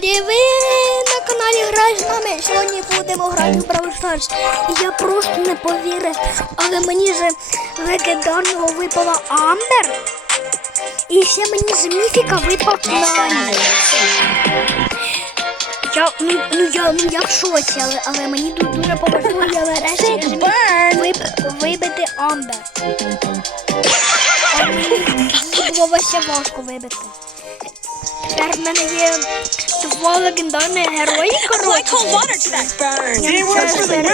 каналі. Ви на каналі Грай з нами. Сьогодні будемо грати в Brawl Stars. Я просто не повірив. Але мені з легендарного випала Амбер. І ще мені з міфіка випав Нані. Я, ну, ну, я, ну, я в шоці, але, але мені тут дуже повезло, я нарешті виб, вибити Амбер. А мені було важко вибити. Тепер в мене є два легендарні герої, коротше. cold water to that burn. Це Серед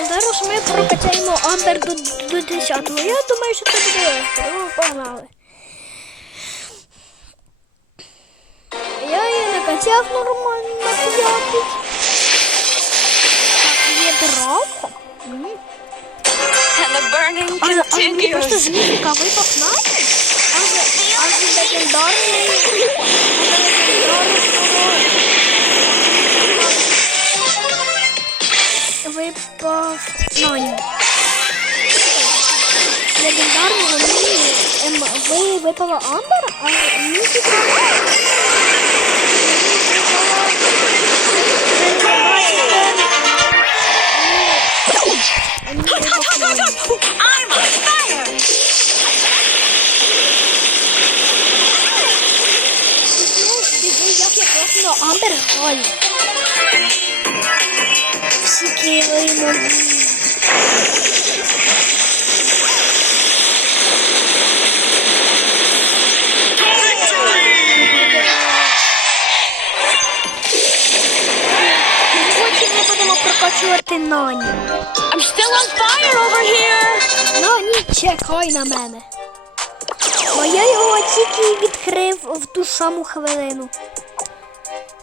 і зараз ми прокачаємо Амбер до, до 10 Я думаю, що це буде легко. Ну, погнали. Я її накачав нормально на п'ятий. Так, є драко. And the burning Але, але мені просто continues. з міфіка випав навіть. Легендарний. Випав Нані. Легендарного мені ем, випала Амбер, а міфіка Амбер граю. Всі киви мої. Прокачувати. I'm still on fire over here. Нані, чекай на мене. Бо я його тільки відкрив в ту саму хвилину.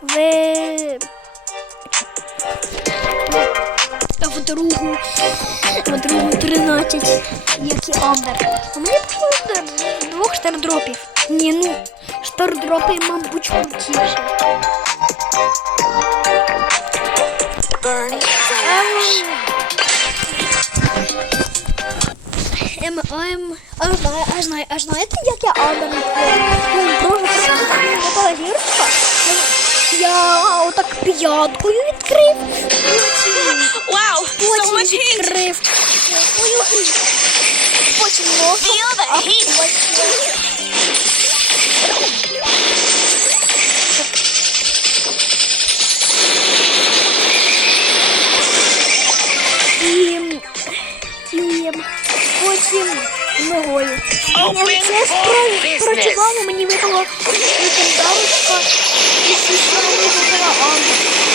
Ви в другу, в другу 13, як і Амбер. А мені просто двох стардропів. Ні, ну, стардропи, мабуть, крутіше. Burn. Ем, ем, а знаю, а знаю, а знаєте, як я Амбер? Ну, просто випала гірка. Я отак п'яткою відкрив. So Потім відкрив. Потім носом. А потім- ногою. Це for спра- мені випала легендарочка ハンデ。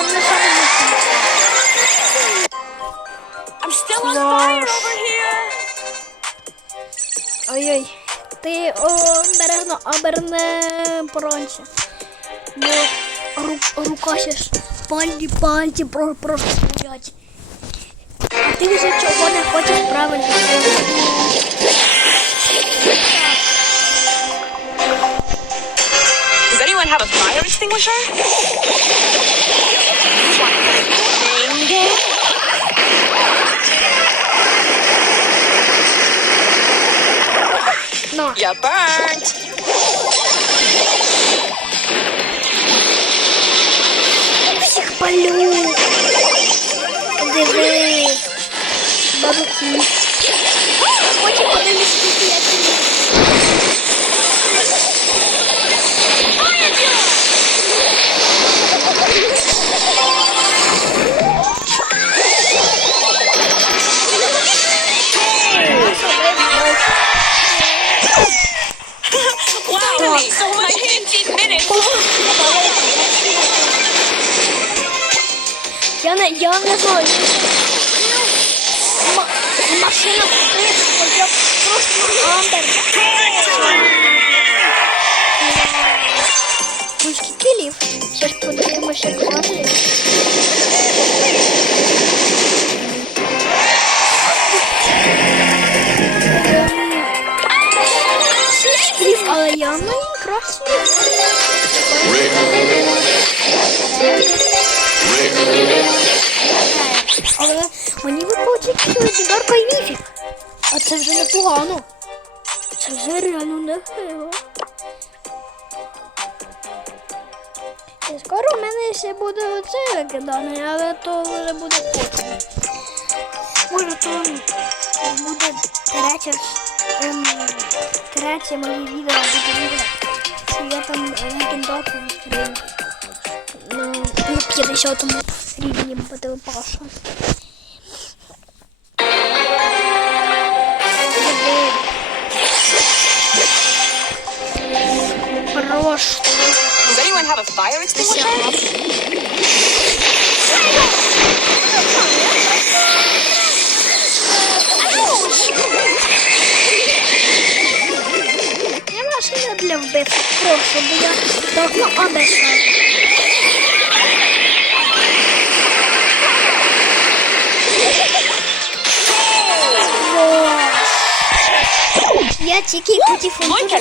I'm still on fire over here. Ой-ой. Ти обережно оберне поранче. Бо ру, рука ще пальці пальці про, просто стоять. А ти вже чого не хочеш правильно. Does anyone have a fire extinguisher? На. You burnt. Всіх палю. Диви. Бабуки. Я явно злой. Машина я просто Амбер. Мужики килив. Сейчас подумаем, сейчас положили. А я на красный. Але мені виходить сьогодні Дарка і міфік. А це вже непогано. Це вже реально нехило. І скоро в мене ще буде оцей викиданий, але то вже буде потім. Може то буде третє, ем, третє моє відео буде відео. Я там легендаку відкрию. На, на 50 рівні БТВ-паша. Хорош. Does anyone have a fire extinguisher? Я машина для вбивців. Прошу, бо я давно обещала. Я тільки хотів Muy фунту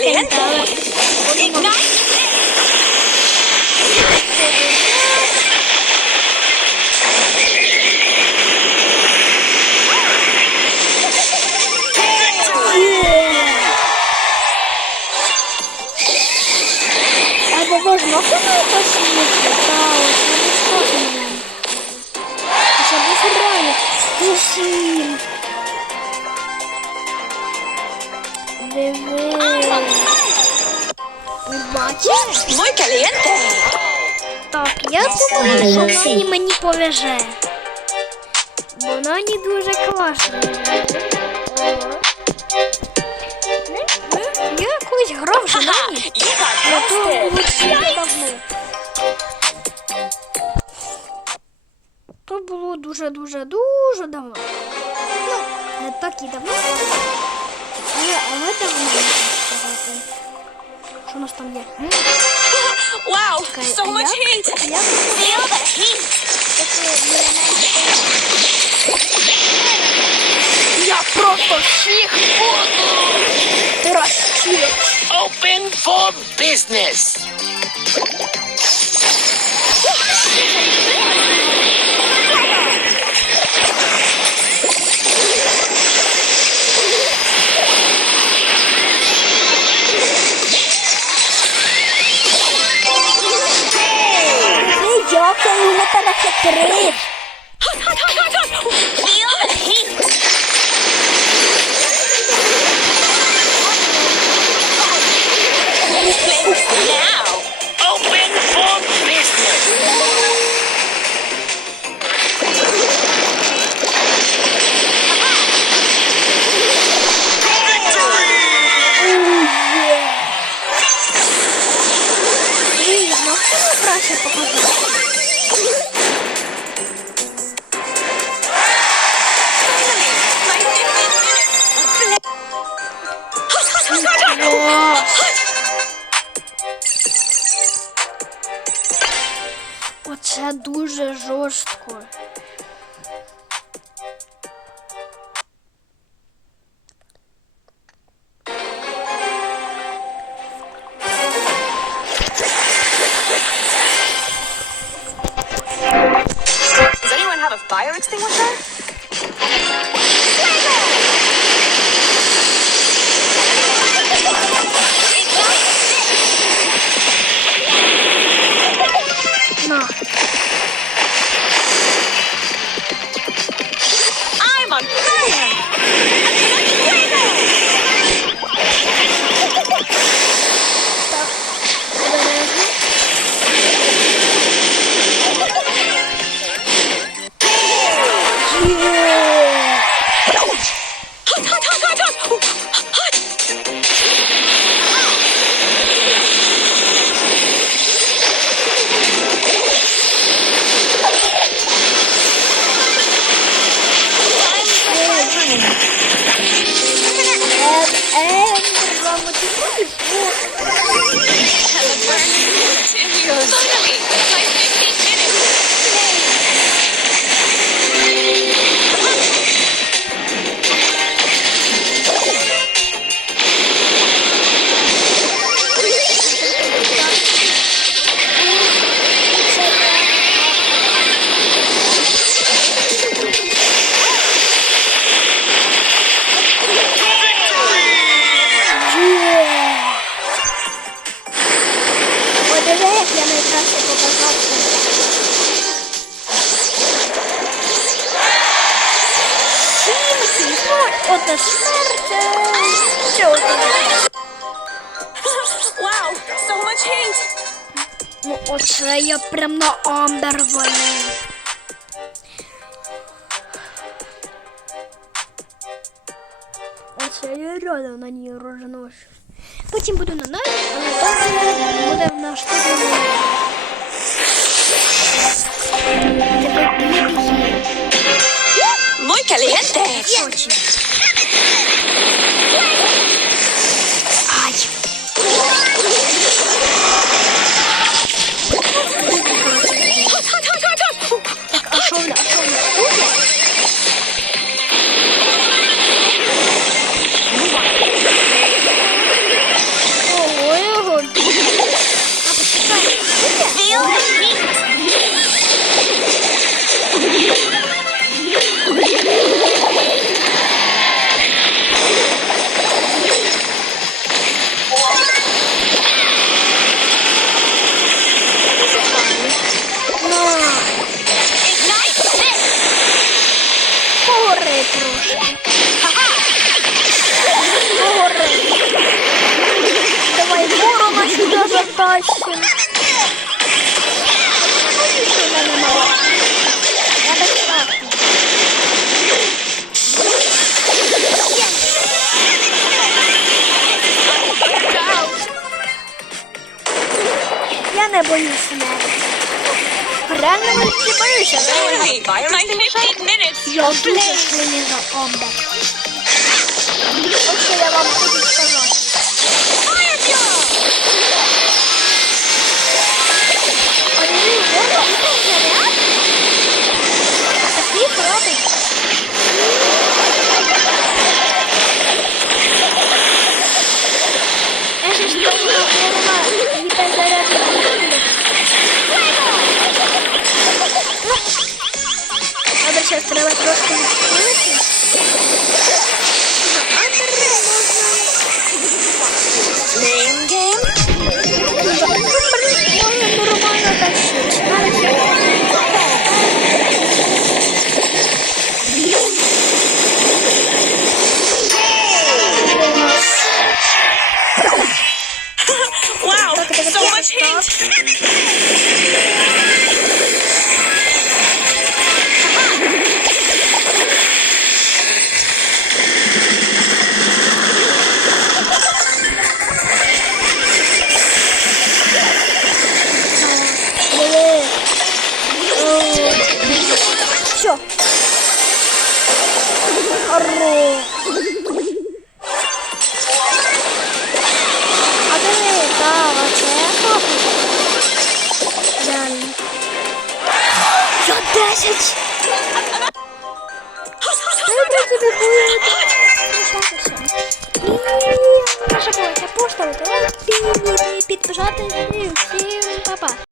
бачиш? Muy caliente. Так, я думаю, що мені мені повеже. Бо дуже класно. Не, не, Я якось грав вже Haha, Нані. Я то було давно. То було дуже-дуже дуже давно. Ну, не так і давно. Що у нас там є? Окей, so much heat. Feel the heat. Я просто всіх буду. Open for business. Перехитрив? Оце дуже жорстко. Диви, як я найкраще показав. Сімки, ото смерти. Вау, so much hate! Ну, оце я прям на амбер воїн. я реально на ній роженошу. Потім буду на нас, але буде в наш Muy caliente. Очень. найкращим. Я не боюсь смерти. Реально не боюся, Я дуже сильний за комбат. Ось що я вам хочу abi. En şaşırtıcı ama ben zarar Arkadaşlar kusura bakmayın.